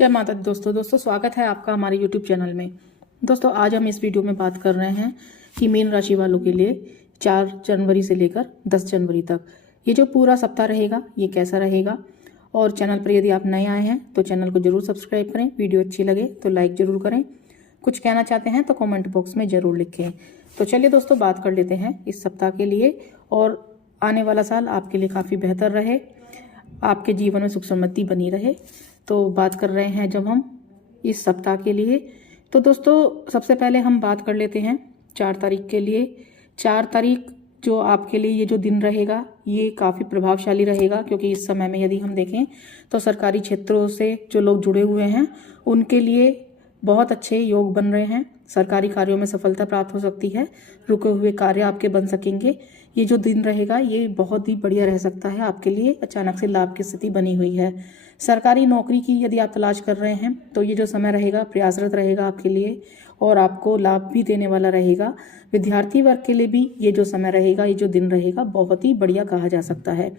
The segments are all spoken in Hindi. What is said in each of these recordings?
जय माता दी दोस्तों स्वागत है आपका हमारे YouTube चैनल में। दोस्तों आज हम इस वीडियो में बात कर रहे हैं कि मीन राशि वालों के लिए 4 जनवरी से लेकर 10 जनवरी तक ये जो पूरा सप्ताह रहेगा ये कैसा रहेगा। और चैनल पर यदि आप नए आए हैं तो चैनल को जरूर सब्सक्राइब करें, वीडियो अच्छी लगे तो लाइक जरूर करें, कुछ कहना चाहते हैं तो कॉमेंट बॉक्स में जरूर लिखें। तो चलिए दोस्तों बात कर लेते हैं इस सप्ताह के लिए और आने वाला साल आपके लिए काफ़ी बेहतर रहे, आपके जीवन में सुख समृद्धि बनी रहे। तो बात कर रहे हैं जब हम इस सप्ताह के लिए, तो दोस्तों सबसे पहले हम बात कर लेते हैं 4 तारीख के लिए। 4 तारीख जो आपके लिए ये जो दिन रहेगा ये काफ़ी प्रभावशाली रहेगा, क्योंकि इस समय में यदि हम देखें तो सरकारी क्षेत्रों से जो लोग जुड़े हुए हैं उनके लिए बहुत अच्छे योग बन रहे हैं। सरकारी कार्यों में सफलता प्राप्त हो सकती है, रुके हुए कार्य आपके बन सकेंगे। ये जो दिन रहेगा ये बहुत ही बढ़िया रह सकता है आपके लिए, अचानक से लाभ की स्थिति बनी हुई है। सरकारी नौकरी की यदि आप तलाश कर रहे हैं तो ये जो समय रहेगा प्रयासरत रहेगा आपके लिए और आपको लाभ भी देने वाला रहेगा। विद्यार्थी वर्ग के लिए भी ये जो समय रहेगा, ये जो दिन रहेगा बहुत ही बढ़िया कहा जा सकता है।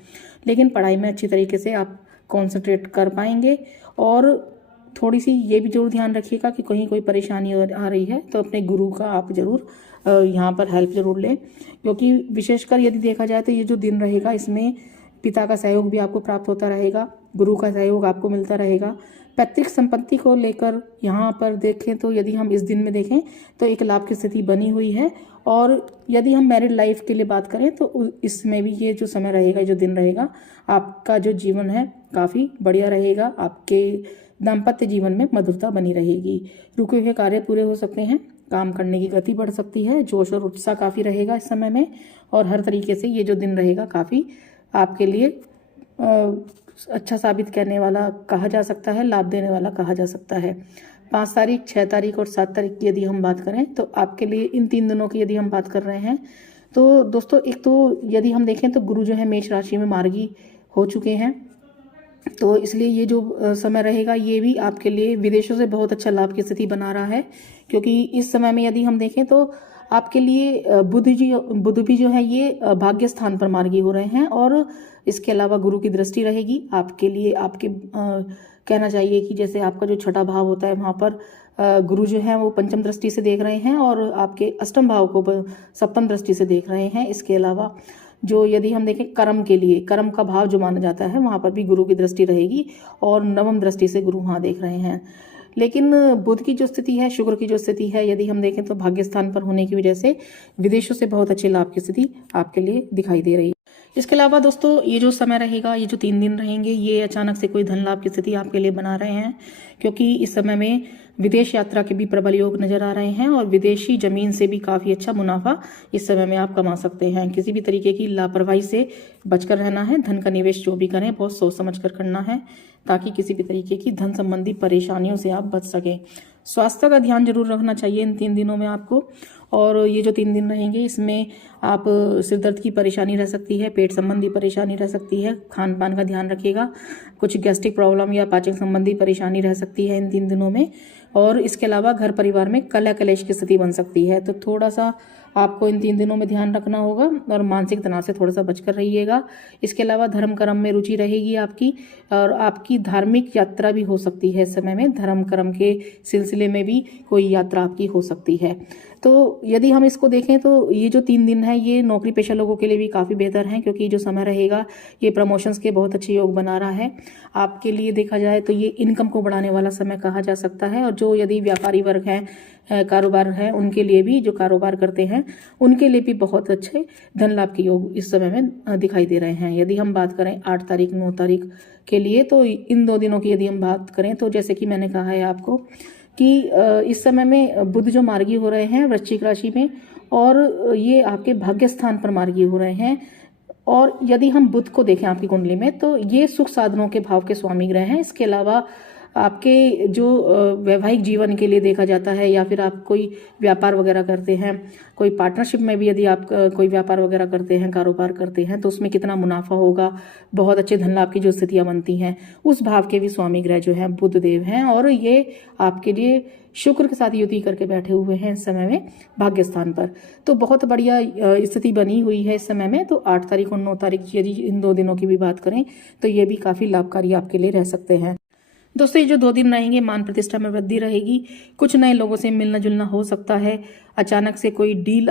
लेकिन पढ़ाई में अच्छी तरीके से आप कॉन्सेंट्रेट कर पाएंगे और थोड़ी सी ये भी जरूर ध्यान रखिएगा कि कहीं कोई परेशानी आ रही है तो अपने गुरु का आप जरूर यहाँ पर हेल्प जरूर लें, क्योंकि विशेषकर यदि देखा जाए तो ये जो दिन रहेगा इसमें पिता का सहयोग भी आपको प्राप्त होता रहेगा, गुरु का सहयोग आपको मिलता रहेगा। पैतृक संपत्ति को लेकर यहाँ पर देखें तो यदि हम इस दिन में देखें तो एक लाभ की स्थिति बनी हुई है। और यदि हम मैरिड लाइफ के लिए बात करें तो इसमें भी ये जो समय रहेगा, जो दिन रहेगा, आपका जो जीवन है काफ़ी बढ़िया रहेगा। आपके दाम्पत्य जीवन में मधुरता बनी रहेगी, रुके हुए कार्य पूरे हो सकते हैं, काम करने की गति बढ़ सकती है, जोश और उत्साह काफ़ी रहेगा इस समय में। और हर तरीके से ये जो दिन रहेगा काफ़ी आपके लिए अच्छा साबित करने वाला कहा जा सकता है, लाभ देने वाला कहा जा सकता है। 5 तारीख, 6 तारीख और 7 तारीख की यदि हम बात करें तो आपके लिए इन 3 दिनों की यदि हम बात कर रहे हैं तो दोस्तों एक तो यदि हम देखें तो गुरु जो है मेष राशि में मार्गी हो चुके हैं, तो इसलिए ये जो समय रहेगा ये भी आपके लिए विदेशों से बहुत अच्छा लाभ की स्थिति बना रहा है। क्योंकि इस समय में यदि हम देखें तो आपके लिए बुध भी जो है ये भाग्य स्थान पर मार्गी हो रहे हैं और इसके अलावा गुरु की दृष्टि रहेगी आपके लिए। आपके कहना चाहिए कि जैसे आपका जो छठा भाव होता है वहाँ पर गुरु जो है वो पंचम दृष्टि से देख रहे हैं और आपके अष्टम भाव को सप्तम दृष्टि से देख रहे हैं। इसके अलावा जो यदि हम देखें कर्म के लिए, कर्म का भाव जो माना जाता है वहाँ पर भी गुरु की दृष्टि रहेगी और नवम दृष्टि से गुरु वहाँ देख रहे हैं। लेकिन बुध की जो स्थिति है, शुक्र की जो स्थिति है, यदि हम देखें तो भाग्य स्थान पर होने की वजह से विदेशों से बहुत अच्छे लाभ की स्थिति आपके लिए दिखाई दे रही है। इसके अलावा दोस्तों ये जो समय रहेगा, ये जो 3 दिन रहेंगे, ये अचानक से कोई धन लाभ की स्थिति आपके लिए बना रहे हैं, क्योंकि इस समय में विदेश यात्रा के भी प्रबल योग नजर आ रहे हैं और विदेशी जमीन से भी काफ़ी अच्छा मुनाफा इस समय में आप कमा सकते हैं। किसी भी तरीके की लापरवाही से बचकर रहना है। धन का निवेश जो भी करें बहुत सोच समझ कर करना है, ताकि किसी भी तरीके की धन संबंधी परेशानियों से आप बच सकें। स्वास्थ्य का ध्यान जरूर रखना चाहिए इन 3 दिनों में आपको। और ये जो 3 दिन रहेंगे इसमें आप सिर दर्द की परेशानी रह सकती है, पेट संबंधी परेशानी रह सकती है, खान पान का ध्यान रखिएगा, कुछ गैस्ट्रिक प्रॉब्लम या पाचन संबंधी परेशानी रह सकती है इन 3 दिनों में। और इसके अलावा घर परिवार में कलह कलेश की स्थिति बन सकती है, तो थोड़ा सा आपको इन 3 दिनों में ध्यान रखना होगा और मानसिक तनाव से थोड़ा सा बचकर रहिएगा। इसके अलावा धर्म कर्म में रुचि रहेगी आपकी और आपकी धार्मिक यात्रा भी हो सकती है। इस समय में धर्म कर्म के सिलसिले में भी कोई यात्रा आपकी हो सकती है। तो यदि हम इसको देखें तो ये जो 3 दिन है ये नौकरी पेशा लोगों के लिए भी काफ़ी बेहतर हैं, क्योंकि जो समय रहेगा ये प्रमोशंस के बहुत अच्छे योग बना रहा है आपके लिए। देखा जाए तो ये इनकम को बढ़ाने वाला समय कहा जा सकता है। और जो यदि व्यापारी वर्ग हैं, कारोबार है, उनके लिए भी, जो कारोबार करते हैं उनके लिए भी बहुत अच्छे धन लाभ के योग इस समय में दिखाई दे रहे हैं। यदि हम बात करें 8 तारीख 9 तारीख के लिए तो इन 2 दिनों की यदि हम बात करें तो जैसे कि मैंने कहा है आपको कि इस समय में बुध जो मार्गी हो रहे हैं वृश्चिक राशि में और ये आपके भाग्य स्थान पर मार्गी हो रहे हैं। और यदि हम बुध को देखें आपकी कुंडली में तो ये सुख साधनों के भाव के स्वामी ग्रह हैं। इसके अलावा आपके जो वैवाहिक जीवन के लिए देखा जाता है या फिर आप कोई व्यापार वगैरह करते हैं, कोई पार्टनरशिप में भी यदि आप कोई व्यापार वगैरह करते हैं, कारोबार करते हैं, तो उसमें कितना मुनाफा होगा, बहुत अच्छे धन लाभ की जो स्थितियां बनती हैं, उस भाव के भी स्वामी ग्रह जो हैं बुध देव हैं और ये आपके लिए शुक्र के साथ युति करके बैठे हुए हैं इस समय में भाग्य स्थान पर। तो बहुत बढ़िया स्थिति बनी हुई है इस समय में। तो 8 तारीख और 9 तारीख यदि इन 2 दिनों की भी बात करें तो ये भी काफ़ी लाभकारी आपके लिए रह सकते हैं। दोस्तों ये जो 2 दिन रहेंगे मान प्रतिष्ठा में वृद्धि रहेगी, कुछ नए लोगों से मिलना जुलना हो सकता है, अचानक से कोई डील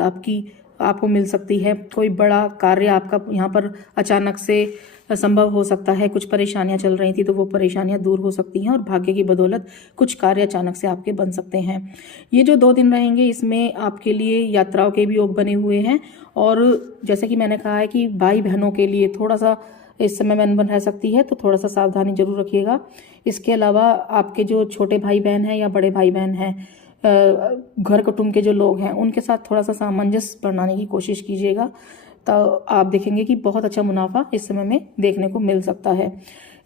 आपको मिल सकती है, कोई बड़ा कार्य आपका यहाँ पर अचानक से संभव हो सकता है। कुछ परेशानियां चल रही थी तो वो परेशानियां दूर हो सकती हैं और भाग्य की बदौलत कुछ कार्य अचानक से आपके बन सकते हैं। ये जो 2 दिन रहेंगे इसमें आपके लिए यात्राओं के भी योग बने हुए हैं और जैसे कि मैंने कहा है कि भाई बहनों के लिए थोड़ा सा इस समय मन बन रह सकती है, तो थोड़ा सा सावधानी जरूर रखिएगा। इसके अलावा आपके जो छोटे भाई बहन हैं या बड़े भाई बहन हैं, घर कुटुंब के जो लोग हैं उनके साथ थोड़ा सा सामंजस्य बनाने की कोशिश कीजिएगा, तो आप देखेंगे कि बहुत अच्छा मुनाफा इस समय में देखने को मिल सकता है।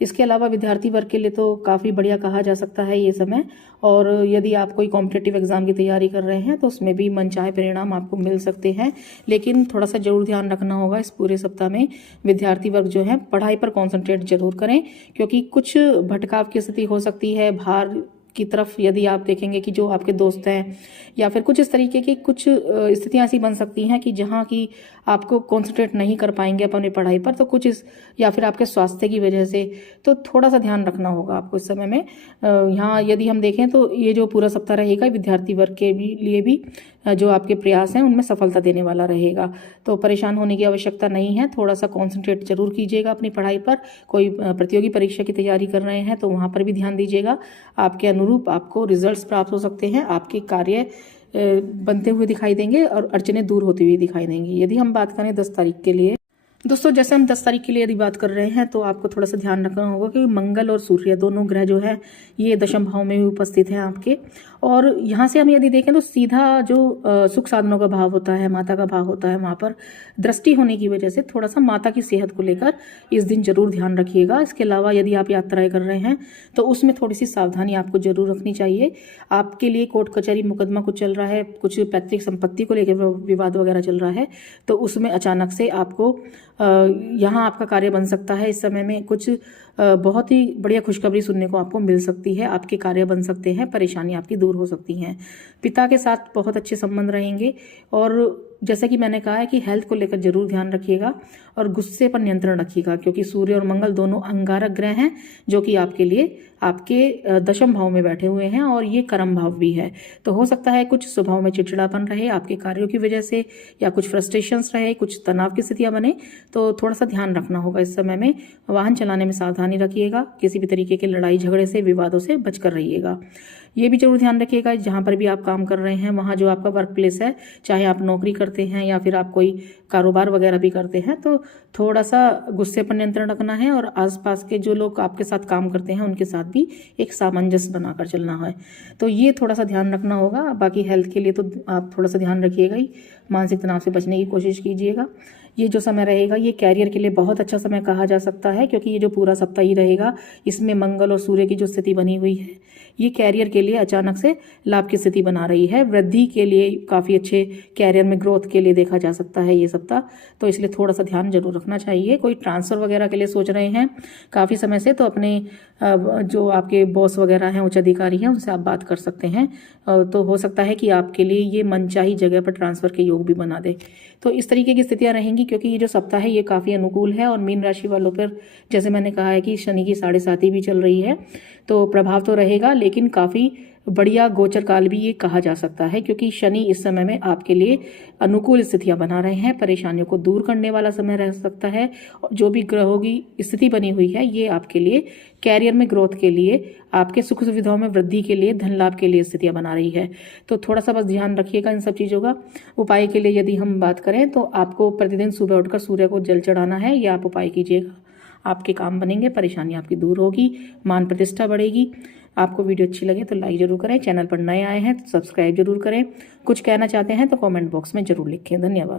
इसके अलावा विद्यार्थी वर्ग के लिए तो काफ़ी बढ़िया कहा जा सकता है ये समय, और यदि आप कोई कॉम्पिटिटिव एग्जाम की तैयारी कर रहे हैं तो उसमें भी मनचाहे परिणाम आपको मिल सकते हैं। लेकिन थोड़ा सा जरूर ध्यान रखना होगा, इस पूरे सप्ताह में विद्यार्थी वर्ग जो है पढ़ाई पर कॉन्सेंट्रेट जरूर करें, क्योंकि कुछ भटकाव की स्थिति हो सकती है बाहर की तरफ। यदि आप देखेंगे कि जो आपके दोस्त हैं या फिर कुछ इस तरीके की कुछ स्थितियां ऐसी बन सकती हैं कि जहां की आपको कॉन्सेंट्रेट नहीं कर पाएंगे अपनी पढ़ाई पर, तो कुछ या फिर आपके स्वास्थ्य की वजह से, तो थोड़ा सा ध्यान रखना होगा आपको इस समय में। यहाँ यदि हम देखें तो ये जो पूरा सप्ताह रहेगा विद्यार्थी वर्ग के लिए भी जो आपके प्रयास हैं उनमें सफलता देने वाला रहेगा, तो परेशान होने की आवश्यकता नहीं है। थोड़ा सा कॉन्सेंट्रेट जरूर कीजिएगा अपनी पढ़ाई पर। कोई प्रतियोगी परीक्षा की तैयारी कर रहे हैं तो वहाँ पर भी ध्यान दीजिएगा, आपके अनुरूप आपको रिजल्ट्स प्राप्त हो सकते हैं, आपके कार्य बनते हुए दिखाई देंगे और अड़चनें दूर होती हुई दिखाई देंगी। यदि हम बात करें 10 तारीख के लिए, दोस्तों जैसे हम 10 तारीख के लिए यदि बात कर रहे हैं तो आपको थोड़ा सा ध्यान रखना होगा कि मंगल और सूर्य दोनों ग्रह जो है ये दशम भाव में भी उपस्थित हैं आपके, और यहाँ से हम यदि देखें तो सीधा जो सुख साधनों का भाव होता है, माता का भाव होता है, वहाँ पर दृष्टि होने की वजह से थोड़ा सा माता की सेहत को लेकर इस दिन जरूर ध्यान रखिएगा। इसके अलावा यदि आप यात्राएं कर रहे हैं तो उसमें थोड़ी सी सावधानी आपको जरूर रखनी चाहिए। आपके लिए कोर्ट कचहरी मुकदमा कुछ चल रहा है, कुछ पैतृक संपत्ति को लेकर विवाद वगैरह चल रहा है, तो उसमें अचानक से आपको यहाँ आपका कार्य बन सकता है। इस समय में कुछ बहुत ही बढ़िया खुशखबरी सुनने को आपको मिल सकती है, आपके कार्य बन सकते हैं, परेशानी आपकी दूर हो सकती हैं। पिता के साथ बहुत अच्छे संबंध रहेंगे, और जैसा कि मैंने कहा है कि हेल्थ को लेकर जरूर ध्यान रखिएगा और गुस्से पर नियंत्रण रखिएगा, क्योंकि सूर्य और मंगल दोनों अंगारक ग्रह हैं जो कि आपके लिए आपके दशम भाव में बैठे हुए हैं और ये कर्म भाव भी है। तो हो सकता है कुछ स्वभाव में चिड़चिड़ापन रहे आपके कार्यों की वजह से, या कुछ फ्रस्ट्रेशंस रहे, कुछ तनाव की स्थितियां बने, तो थोड़ा सा ध्यान रखना होगा इस समय में। वाहन चलाने में सावधानी रखिएगा, किसी भी तरीके के लड़ाई झगड़े से, विवादों से बचकर रहिएगा। ये भी जरूर ध्यान रखिएगा जहाँ पर भी आप काम कर रहे हैं वहाँ जो आपका वर्क प्लेस है, चाहे आप नौकरी करते हैं या फिर आप कोई कारोबार वगैरह भी करते हैं, तो थोड़ा सा गुस्से पर नियंत्रण रखना है और आसपास के जो लोग आपके साथ काम करते हैं उनके साथ भी एक सामंजस्य बनाकर चलना है। तो ये थोड़ा सा ध्यान रखना होगा। बाकी हेल्थ के लिए तो आप थोड़ा सा ध्यान रखिएगा ही, मानसिक तनाव से बचने की कोशिश कीजिएगा। ये जो समय रहेगा ये कैरियर के लिए बहुत अच्छा समय कहा जा सकता है, क्योंकि ये जो पूरा सप्ताह ही रहेगा इसमें मंगल और सूर्य की जो स्थिति बनी हुई है ये कैरियर के लिए अचानक से लाभ की स्थिति बना रही है। वृद्धि के लिए काफ़ी अच्छे कैरियर में ग्रोथ के लिए देखा जा सकता है ये सप्ताह, तो इसलिए थोड़ा सा ध्यान जरूर रखना चाहिए। कोई ट्रांसफ़र वगैरह के लिए सोच रहे हैं काफ़ी समय से, तो अपने जो आपके बॉस वगैरह हैं, उच्च अधिकारी हैं, उनसे आप बात कर सकते हैं, तो हो सकता है कि आपके लिए ये मनचाही जगह पर ट्रांसफ़र के योग भी बना दे। तो इस तरीके की स्थितियां रहेंगी, क्योंकि ये जो सप्ताह है ये काफ़ी अनुकूल है। और मीन राशि वालों पर जैसे मैंने कहा है कि शनि की 7.5 भी चल रही है, तो प्रभाव तो रहेगा, लेकिन काफ़ी बढ़िया गोचर काल भी ये कहा जा सकता है, क्योंकि शनि इस समय में आपके लिए अनुकूल स्थितियां बना रहे हैं, परेशानियों को दूर करने वाला समय रह सकता है। जो भी ग्रहों की स्थिति बनी हुई है ये आपके लिए कैरियर में ग्रोथ के लिए, आपके सुख सुविधाओं में वृद्धि के लिए, धन लाभ के लिए स्थितियां बना रही है। तो थोड़ा सा बस ध्यान रखिएगा इन सब चीज़ों का। उपाय के लिए यदि हम बात करें तो आपको प्रतिदिन सुबह उठकर सूर्य को जल चढ़ाना है, ये आप उपाय कीजिएगा, आपके काम बनेंगे, परेशानी आपकी दूर होगी, मान प्रतिष्ठा बढ़ेगी। आपको वीडियो अच्छी लगे तो लाइक जरूर करें, चैनल पर नए आए हैं तो सब्सक्राइब जरूर करें, कुछ कहना चाहते हैं तो कमेंट बॉक्स में जरूर लिखें। धन्यवाद।